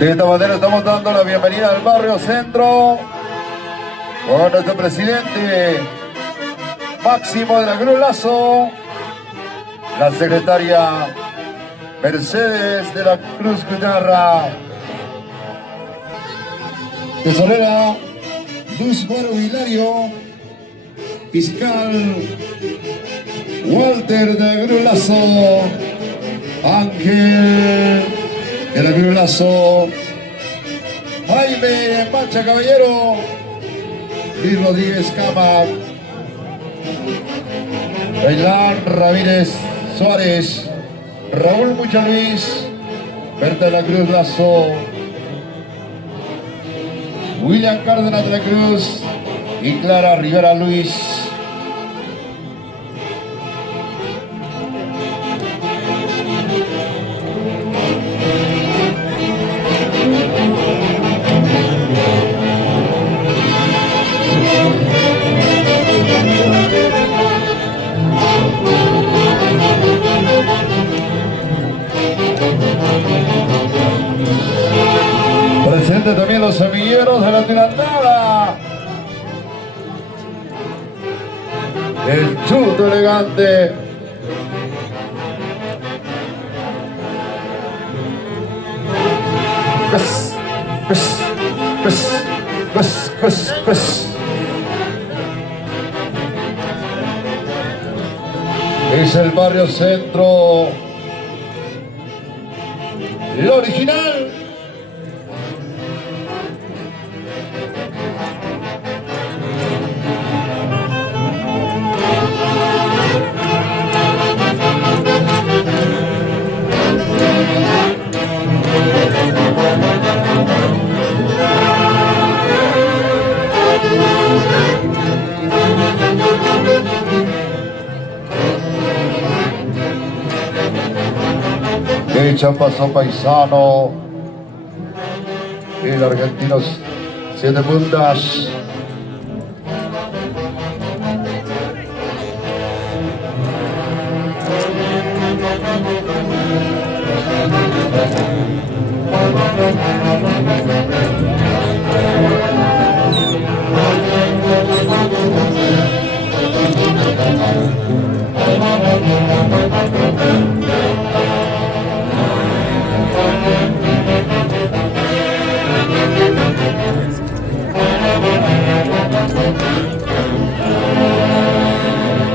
De esta manera estamos dando la bienvenida al barrio Centro con nuestro presidente Máximo de la Cruz Lazo, la secretaria Mercedes de la Cruz Guitarra, tesorera Luz Moro Hilario, fiscal Walter de la Cruz Lazo, Ángel de la Cruz Lazo, Jaime Mancha Caballero, Luis Rodríguez Cama, Bailán Ramírez Suárez, Raúl Mucha Luis, Berta de la Cruz Lazo, William Cárdenas de la Cruz y Clara Rivera Luis. Presente también los semilleros de la Tirandada. El chuto elegante. Es el barrio Centro, el original. Echa paso paisano, el argentino 7 puntas.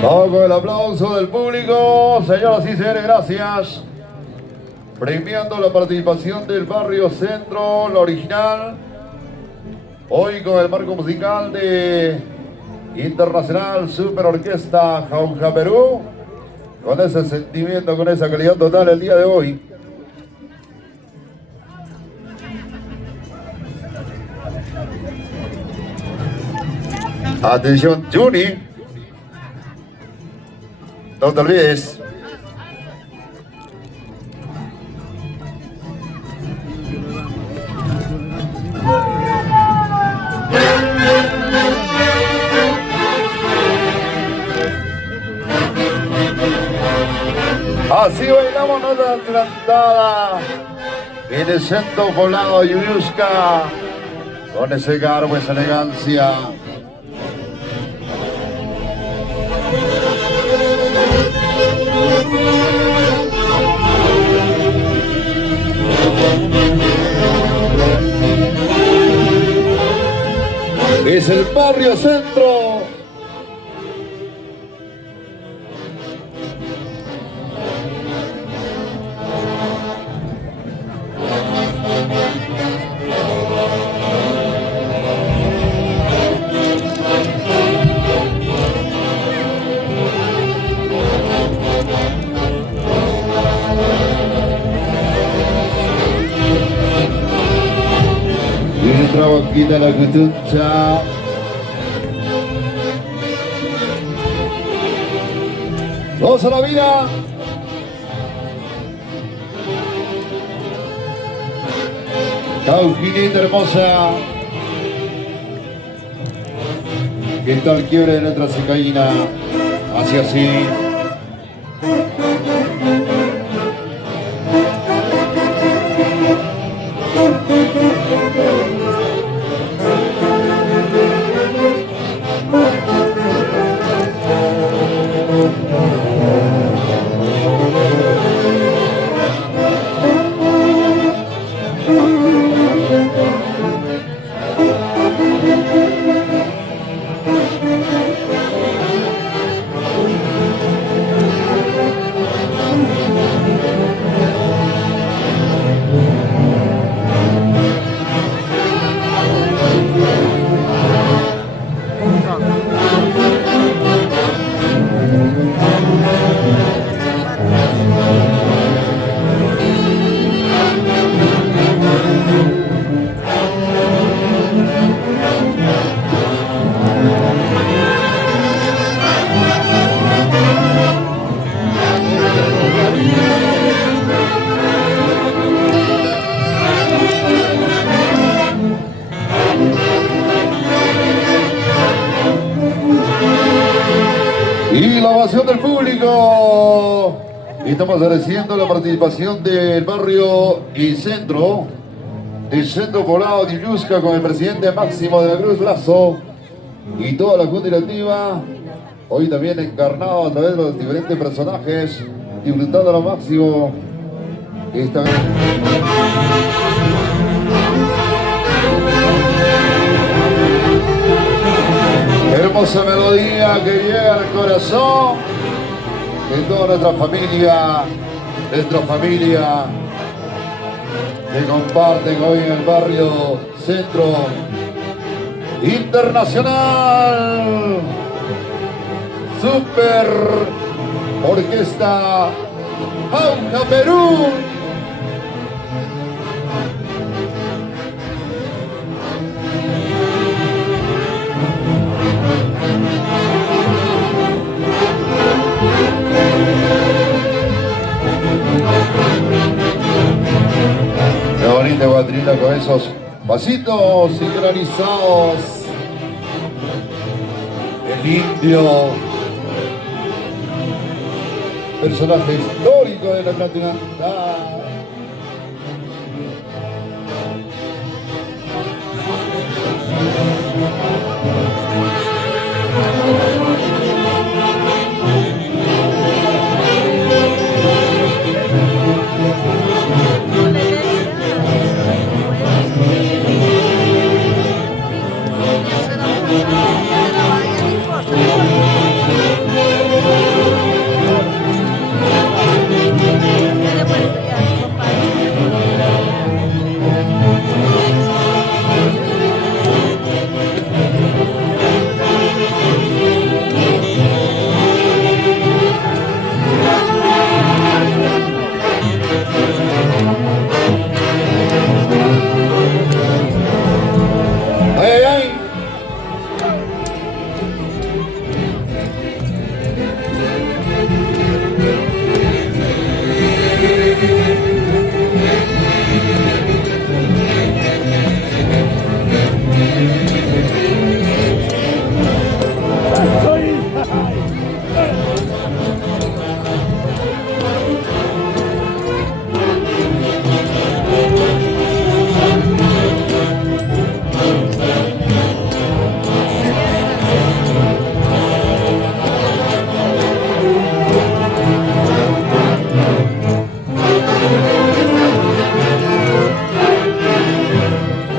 Vamos con el aplauso del público, señoras y señores, gracias. Premiando la participación del barrio Centro, la original. Hoy con el marco musical de Internacional Super Orquesta Jauja Perú. Con ese sentimiento, con esa calidad total el día de hoy. Atención, Juni. No te olvides. Así bailamos nuestra Atlantada en el centro poblado de Yuyusca, con ese garbo, esa elegancia. Es el barrio Centro. Trabaquita la cutucha. Vamos a la vida. Caujinita hermosa. ¿Qué tal quiebre de nuestra secaína? Así así. Y la ovación del público. Y estamos agradeciendo la participación del barrio y centro, del centro poblado de Illusca, con el presidente Máximo de la Cruz Lazo y toda la junta directiva. Hoy también encarnado a través de los diferentes personajes, disfrutando a lo máximo esta vez. Hermosa melodía que llega al corazón de toda nuestra familia que comparten hoy en el barrio Centro Internacional. Super Orquesta Jauja Perú. Qué bonita cuatrina con esos pasitos sincronizados. El indio, personaje histórico de la continental.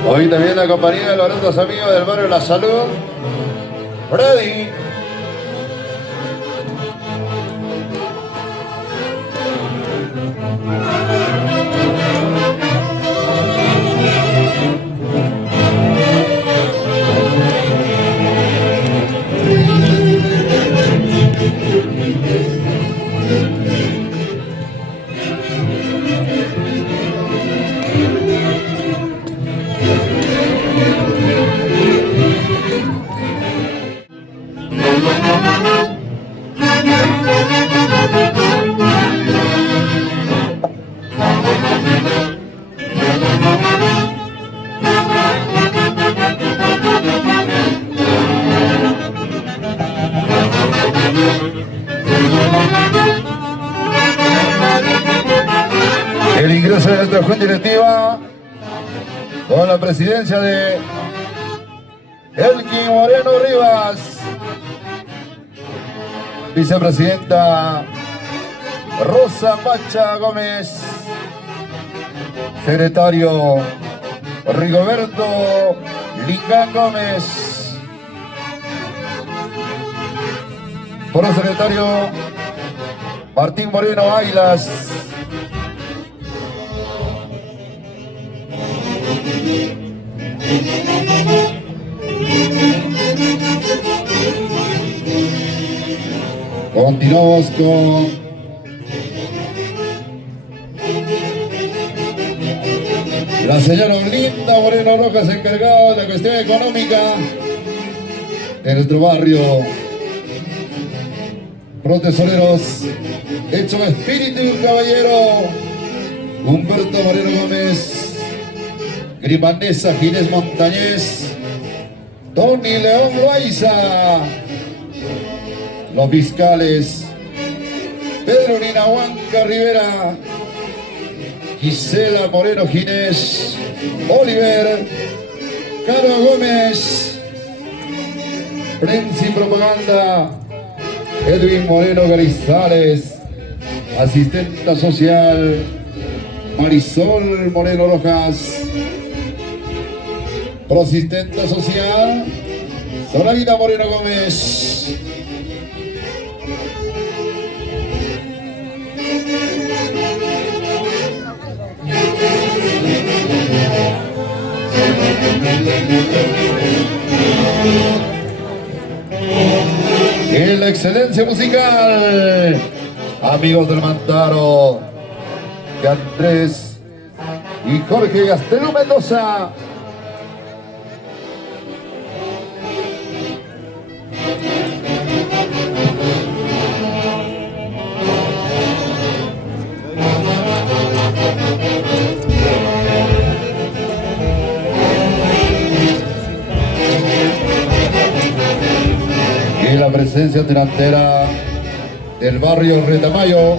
Hoy también la compañía de los grandes amigos del barrio La Salud, Freddy. El ingreso de nuestra junta directiva con la presidencia de Elkin Moreno Rivas, vicepresidenta Rosa Macha Gómez, secretario Rigoberto Licán Gómez, prosecretario Martín Moreno Ailas, continuamos con la señora Linda Moreno Rojas, encargada de la cuestión económica de nuestro barrio. Protesoreros, hecho espíritu y un caballero, Humberto Moreno Gómez, Grimanesa Ginés Montañez, Tony León Loaiza, Los fiscales Pedro Ninahuanca Rivera, Gisela Moreno Ginés, Oliver Caro Gómez, Prensa y Propaganda Edwin Moreno Garizales, asistenta social Marisol Moreno Rojas, proasistenta social Zoraida Moreno Gómez. En la excelencia musical, amigos del Mantaro, de Andrés y Jorge Gastelum Mendoza. Y la presencia delantera del barrio Retamayo.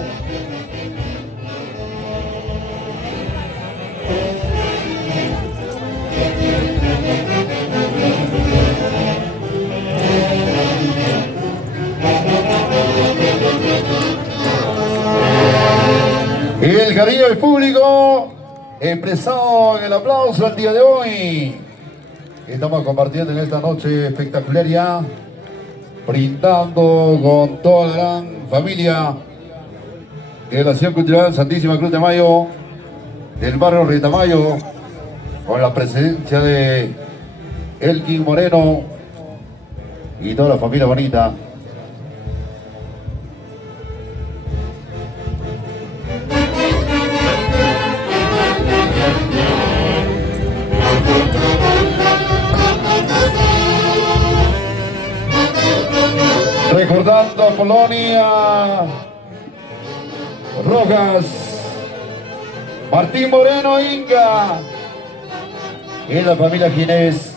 Y el cariño del público expresado en el aplauso al día de hoy. Estamos compartiendo en esta noche espectacular ya, brindando con toda la gran familia de la Acción Cultural Santísima Cruz de Mayo, del barrio Retamayo, con la presencia de Elkin Moreno y toda la familia bonita. Recordando a Polonia Rojas, Martín Moreno Inga y la familia Ginés,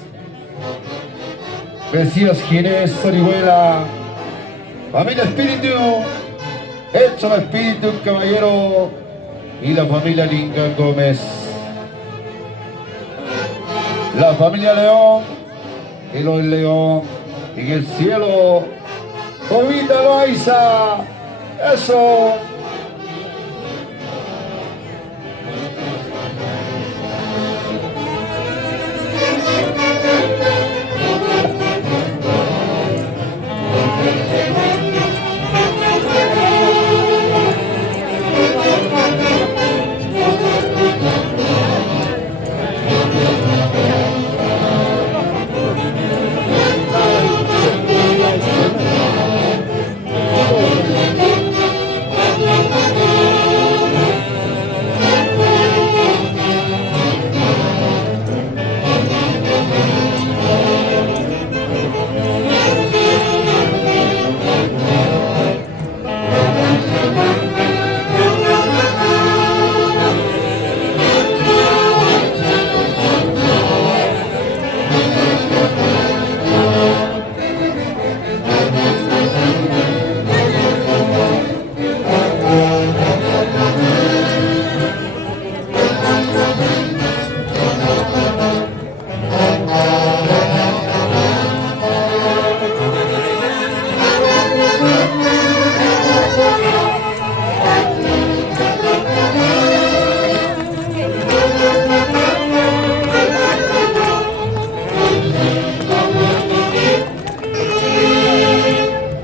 Mesías Ginés Orihuela, familia Espíritu, Edson Espíritu Caballero y la familia Lincoln Gómez, la familia León, Eloy León en el cielo. Jovita Loaiza, eso.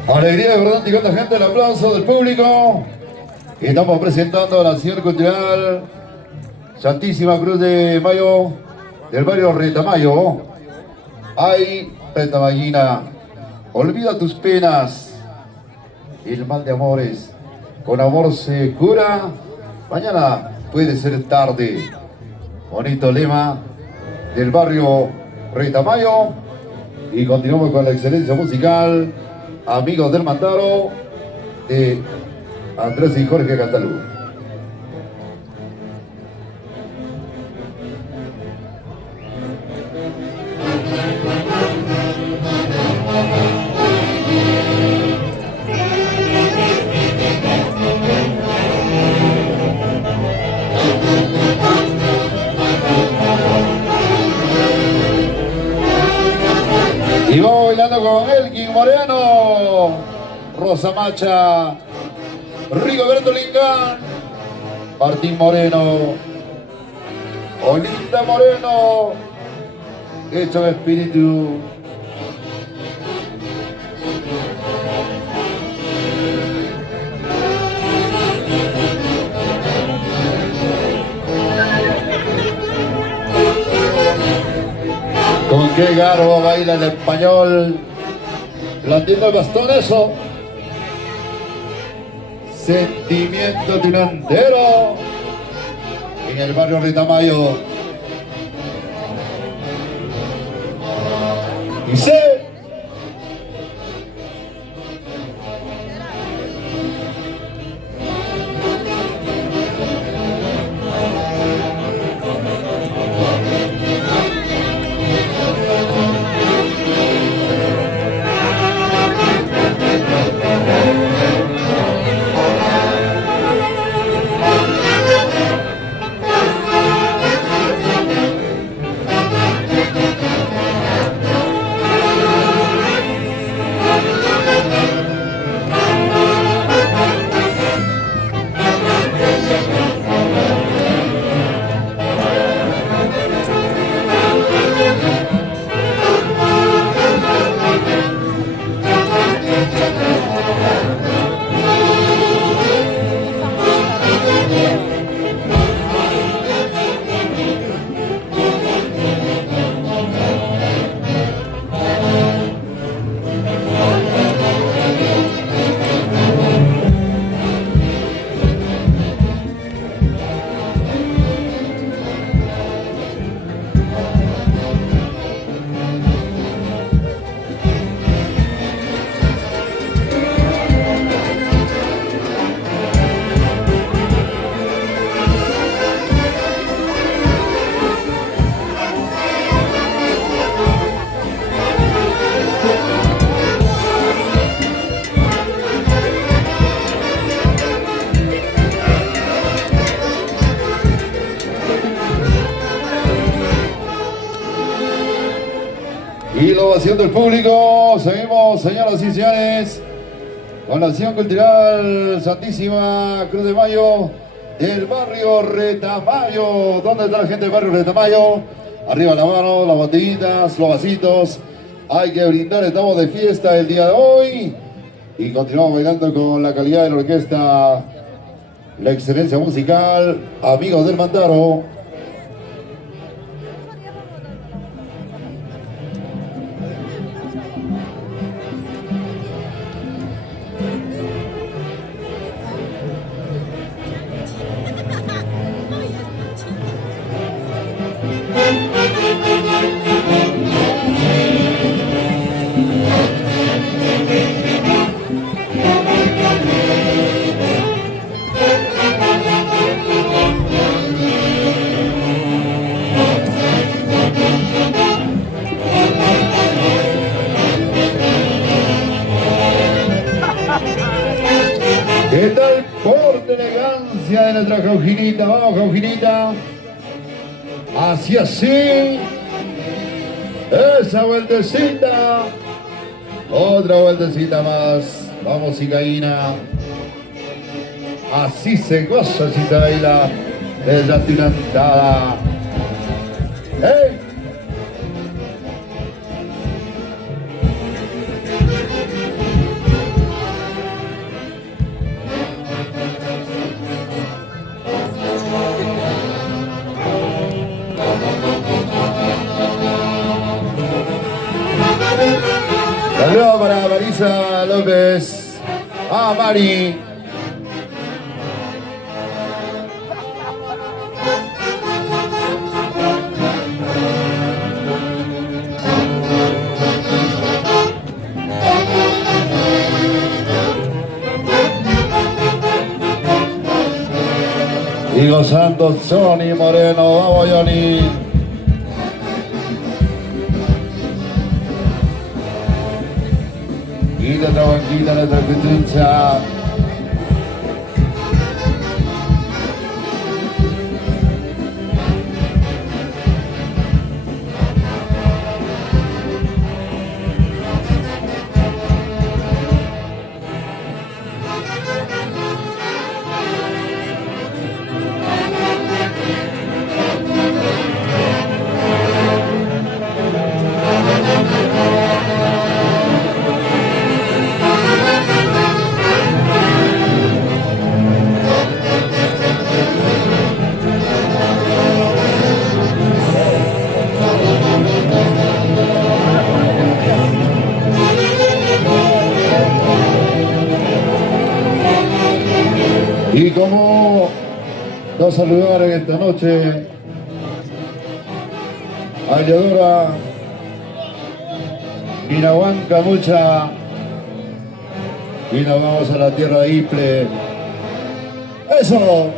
Alegría de verdad y cuánta gente, el aplauso del público. Y estamos presentando a la Acción Cultural Santísima Cruz de Mayo del barrio Retamayo. Ay, Retamayina, olvida tus penas, el mal de amores, con amor se cura, mañana puede ser tarde. Bonito lema del barrio Retamayo. Y continuamos con la excelencia musical, amigos del Mantaro, de Andrés y Jorge Catalú. Moreno, Rosa Macha, Rigoberto Lingán, Martín Moreno, Olinda Moreno, Hecho de Espíritu. Con qué garbo baila el español, blandiendo el bastón, eso. Sentimiento tirantero en el barrio Retamayo. Y se y la ovación del público. Seguimos, señoras y señores, con la acción cultural Santísima Cruz de Mayo del barrio Retamayo. ¿Dónde está la gente del barrio Retamayo? Arriba la mano, las botellitas, los vasitos. Hay que brindar, estamos de fiesta el día de hoy. Y continuamos bailando con la calidad de la orquesta, la excelencia musical, amigos del Mantaro. ¿Qué tal porte, elegancia de nuestra Caujinita? Vamos, Caujinita. Así, así. Esa vueltecita. Otra vueltecita más. Vamos, Cicaína. Así se goza, así se baila desde la tirantada. ¡Hey! Saludos para Marisa López. Ah, Mari. Y gozando Johnny Moreno. Vamos, Johnny. Quita tranquila la tranquilidad. Y como no saludar en esta noche a Eleodora Inahuanca Mucha, y nos vamos a la tierra de Iple. ¡Eso!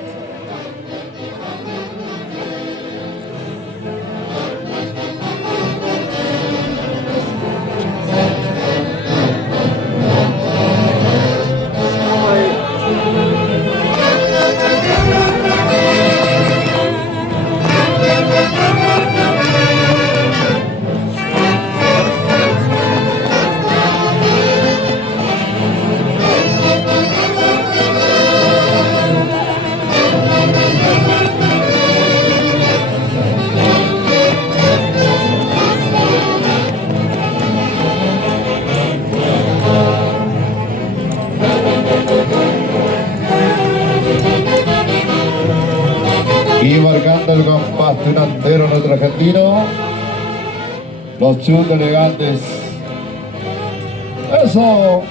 Y marcando el compás delantero nuestro argentino, los chundos elegantes. ¡Eso!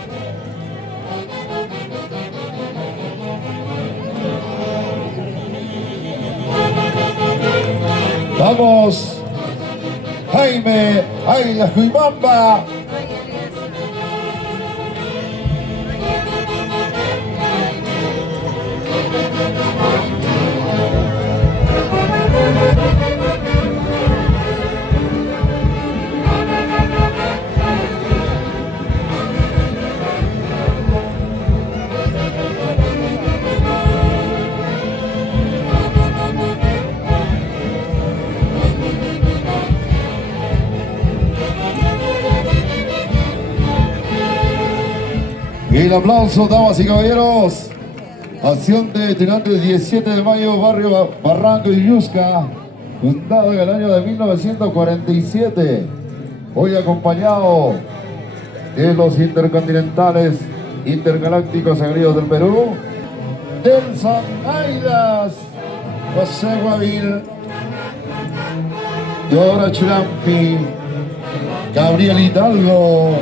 ¡Vamos! Jaime, Águila Juimamba. Y el aplauso, damas y caballeros. Acción de Tirantes 17 de mayo, barrio Barranco y Yusca, fundado en el año de 1947. Hoy acompañado de los intercontinentales intergalácticos agrios del Perú, Delson Aidas, José Guavil, Dora Churampi, Gabriel Hidalgo,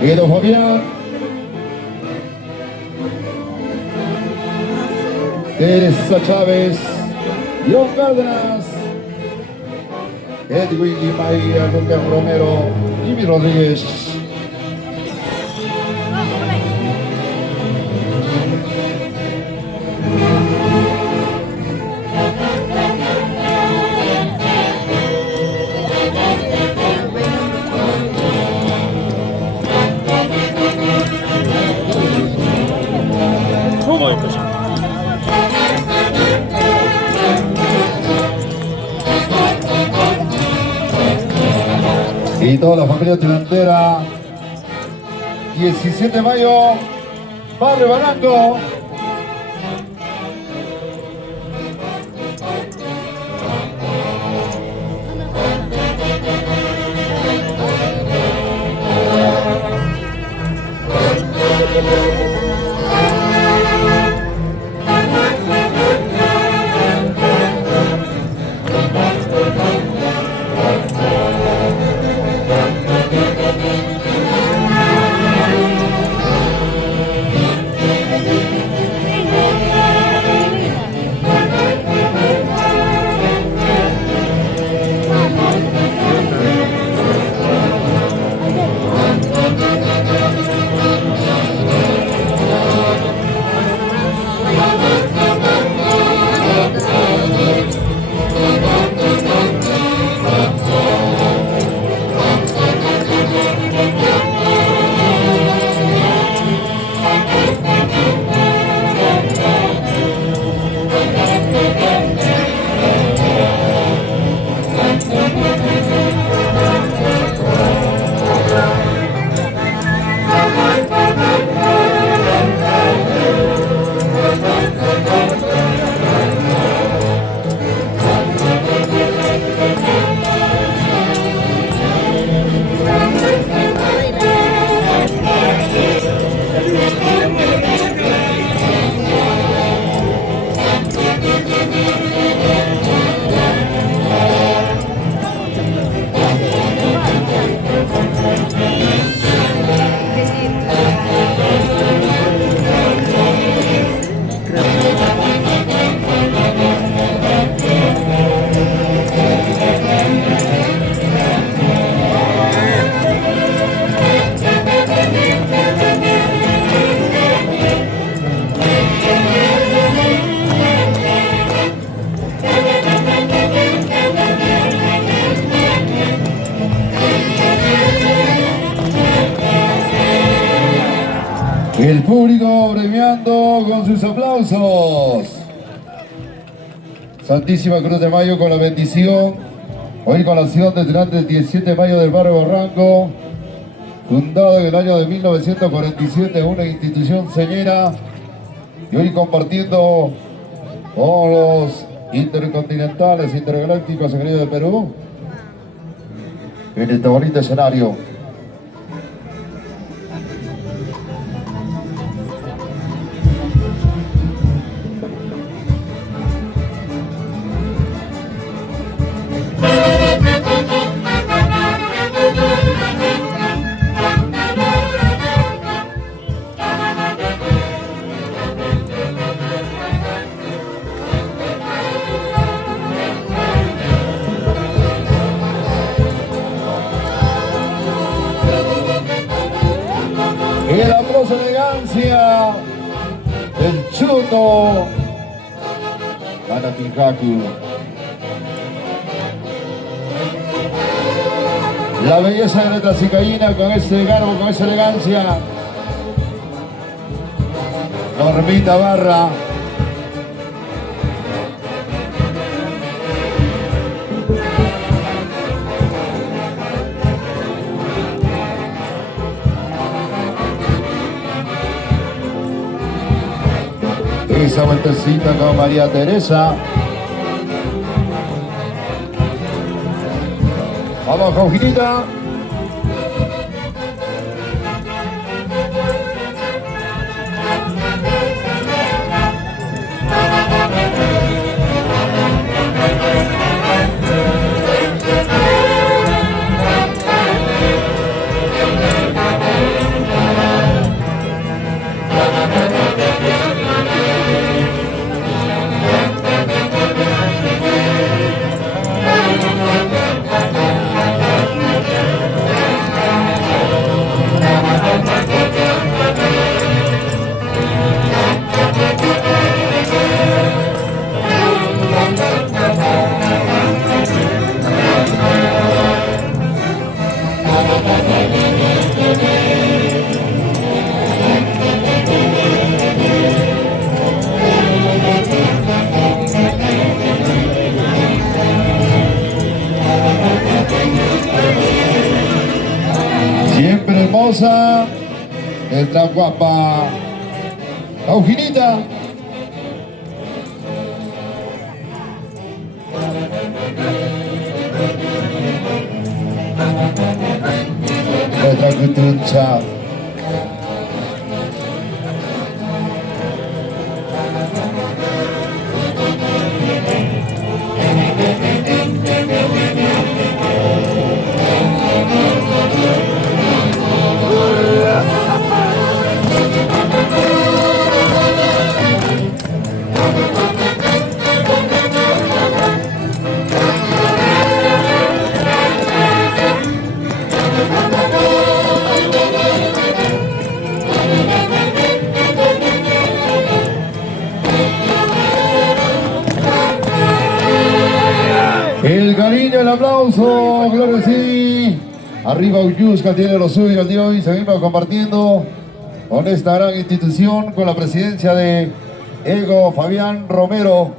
Guido Fabián, Teresa Chávez, John Cárdenas, Edwin y María, Lucas Romero, Jimmy Rodríguez. Y toda la familia tilantera, 17 de mayo, Barrio Barranco. El público premiando con sus aplausos. Santísima Cruz de Mayo con la bendición. Hoy con la acción de durante el 17 de mayo del barrio Barranco. Fundado en el año de 1947, una institución señera. Y hoy compartiendo con los intercontinentales, intergalácticos en de Perú. En este bonito escenario. El aplauso de elegancia del Chuto Hanapikaku. La belleza de nuestra cicaína con ese garbo, con esa elegancia. Normita Barra. Esa vueltecita con María Teresa. Vamos con Ginita. Siempre hermosa, nuestra guapa Eugenita. Nuestra cutuncha. El cariño, el aplauso, claro que sí. Arriba Uyusca tiene lo suyo el día de hoy. Seguimos compartiendo con esta gran institución, con la presidencia de Ego Fabián Romero.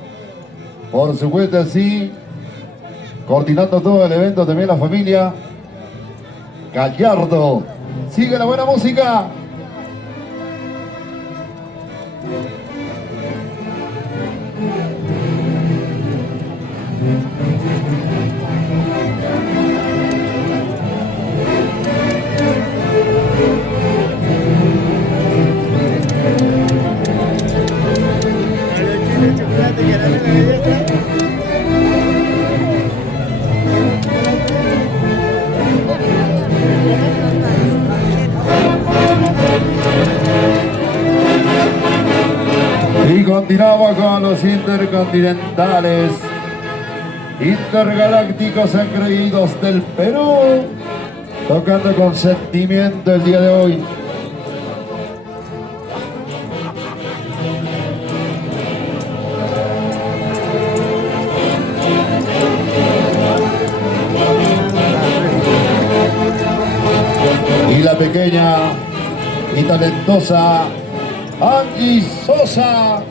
Por supuesto, sí. Coordinando todo el evento también la familia Gallardo. Sigue la buena música. Y continuamos con los intercontinentales, intergalácticos engreídos del Perú, tocando con sentimiento el día de hoy. Y la pequeña y talentosa Angie Sosa.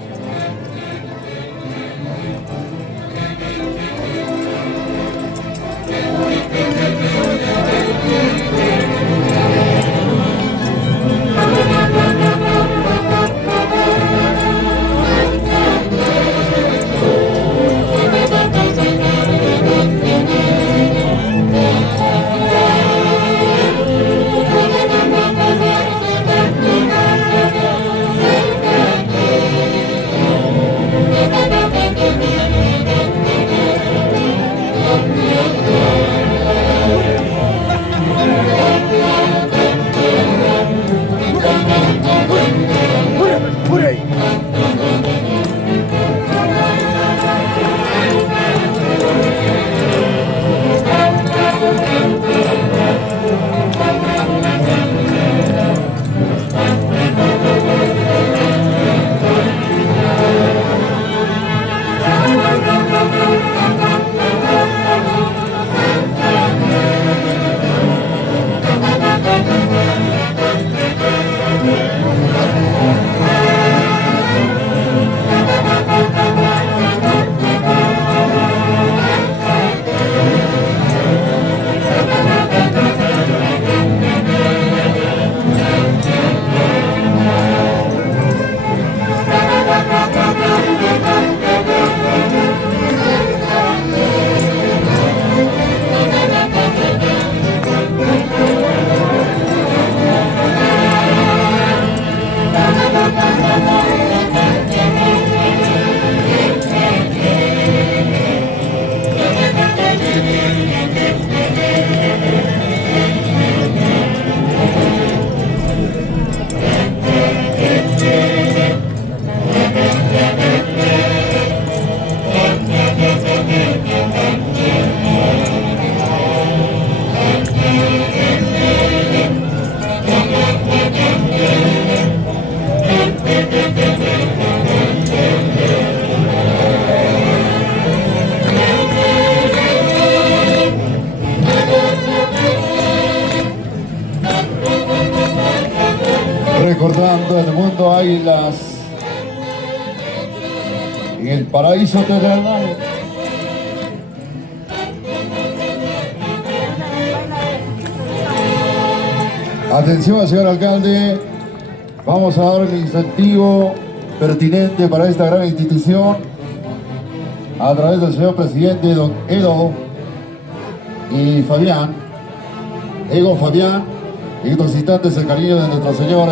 Recordando el mundo águilas en el paraíso terrenal. Atención, señor alcalde, vamos a dar el incentivo pertinente para esta gran institución a través del señor presidente don Edo y Fabián, y en estos instantes el cariño de nuestro señor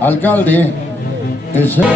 alcalde, el señor